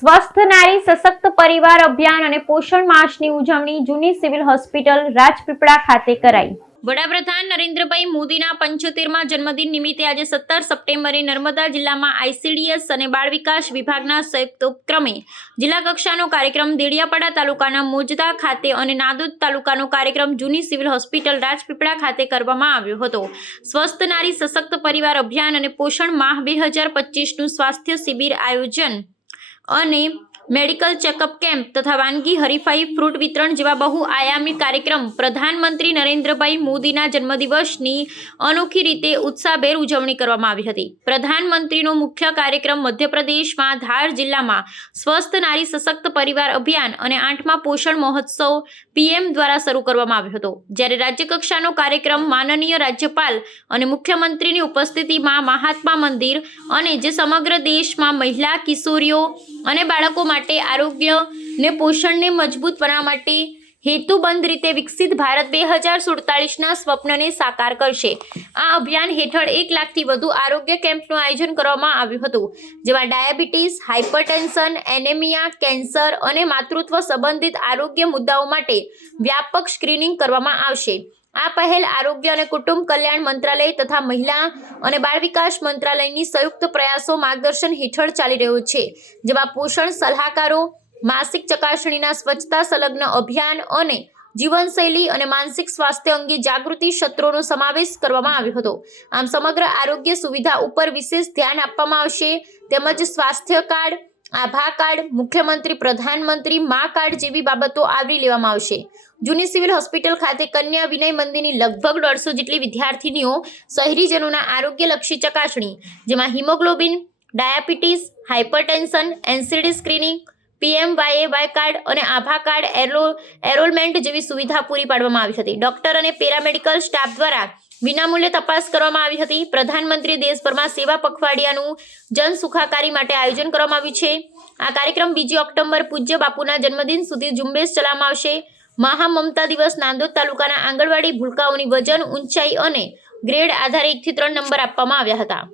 સ્વસ્થ નારી, સશક્ત પરિવાર અભિયાન અને પોષણ માસની ઉજવણી જૂની સિવિલ હોસ્પિટલ રાજપીપળા ખાતે કરાઈ. વડાપ્રધાન નરેન્દ્રભાઈ મોદીના પંચોતેરમાં જન્મદિન નિમિત્તે આજે સત્તર સપ્ટેમ્બરે નર્મદા જિલ્લામાં આઈસીડીએસ અને બાળ વિકાસ વિભાગના સંયુક્ત ઉપક્રમે જિલ્લા કક્ષાનો કાર્યક્રમ દેડિયાપાડા તાલુકાના મોજદા ખાતે અને નાદોદ તાલુકાનો કાર્યક્રમ જૂની સિવિલ હોસ્પિટલ રાજપીપળા ખાતે કરવામાં આવ્યો હતો. સ્વસ્થ નારી, સશક્ત પરિવાર અભિયાન અને પોષણ માહ બે હજાર પચીસનું સ્વાસ્થ્ય શિબિર આયોજન અને મેડિકલ ચેકઅપ કેમ્પ તથા વાનગી હરીફાઈ ફ્રૂટ વિતરણ જેવા બહુ આયામી કાર્યક્રમ પ્રધાનમંત્રી નરેન્દ્રભાઈ મોદીના જન્મદિવસની અનોખી રીતે ઉત્સાહભેર ઉજવણી કરવામાં આવી હતી. પ્રધાનમંત્રીનો મુખ્ય કાર્યક્રમ મધ્યપ્રદેશમાં ધાર જિલ્લામાં સ્વસ્થ નારી સશક્ત પરિવાર અભિયાન અને આઠમા પોષણ મહોત્સવ પીએમ દ્વારા શરૂ કરવામાં આવ્યો હતો. જ્યારે રાજ્યકક્ષાનો કાર્યક્રમ માનનીય રાજ્યપાલ અને મુખ્યમંત્રીની ઉપસ્થિતિમાં મહાત્મા મંદિર અને જે સમગ્ર દેશમાં મહિલા કિશોરીઓ અને બાળકો માટે આરોગ્ય ને પોષણને મજબૂત બનાવવા માટે હેતુબંધ રીતે વિકસિત ભારત બે હજાર સુડતાલીસના સ્વપ્નને સાકાર કરશે. આ અભિયાન હેઠળ એક લાખથી વધુ આરોગ્ય કેમ્પનું આયોજન કરવામાં આવ્યું હતું, જેમાં ડાયાબિટીસ હાઇપરટેન્શન એનેમિયા, કેન્સર અને માતૃત્વ સંબંધિત આરોગ્ય મુદ્દાઓ માટે વ્યાપક સ્ક્રીનિંગ કરવામાં આવશે. આ પહેલ આરોગ્ય અને કુટુંબ કલ્યાણ મંત્રાલય તથા મહિલા અને બાળ વિકાસ મંત્રાલયની સંયુક્ત પ્રયાસો માર્ગદર્શન હેઠળ ચાલી રહ્યો છે, જેમાં પોષણ સલાહકારો, માસિક ચકાસણીના સ્વચ્છતા સંલગ્ન અભિયાન અને જીવનશૈલી અને માનસિક સ્વાસ્થ્ય અંગે જાગૃતિ સત્રોનો સમાવેશ કરવામાં આવ્યો હતો. આમ સમગ્ર આરોગ્ય સુવિધા ઉપર વિશેષ ધ્યાન આપવામાં આવશે, તેમજ સ્વાસ્થ્ય કાર્ડ આભા કાર્ડ, મુખ્યમંત્રી, પ્રધાનમંત્રી, મા કાર્ડ જેવી બાબતો આવરી લેવામાં આવશે. જૂની સિવિલ હોસ્પિટલ ખાતે કન્યા વિનય મંદિરની લગભગ દોઢસો જેટલી વિદ્યાર્થીનીઓ શહેરીજનોના આરોગ્યલક્ષી ચકાસણી, જેમાં haemoglobin, diabetes hypertension NCD screening PM Y card અને આભા કાર્ડ એરો, એરોલમેન્ટ જેવી સુવિધા પૂરી પાડવામાં આવી હતી. ડોક્ટર અને પેરામેડિકલ સ્ટાફ દ્વારા વિનામૂલ્યે તપાસ કરવામાં આવી હતી. પ્રધાનમંત્રી દેશભરમાં સેવા પખવાડિયાનું જન સુખાકારી માટે આયોજન કરવામાં આવ્યું છે. આ કાર્યક્રમ બીજી ઓક્ટોબર પૂજ્ય બાપુના જન્મદિન સુધી ઝુંબેશ ચલાવવામાં આવશે. મહા મમતા દિવસ નાંદોદ તાલુકાના આંગણવાડી ભૂલકાઓની વજન, ઊંચાઈ અને ગ્રેડ આધારે એકથી ત્રણ નંબર આપવામાં આવ્યા હતા.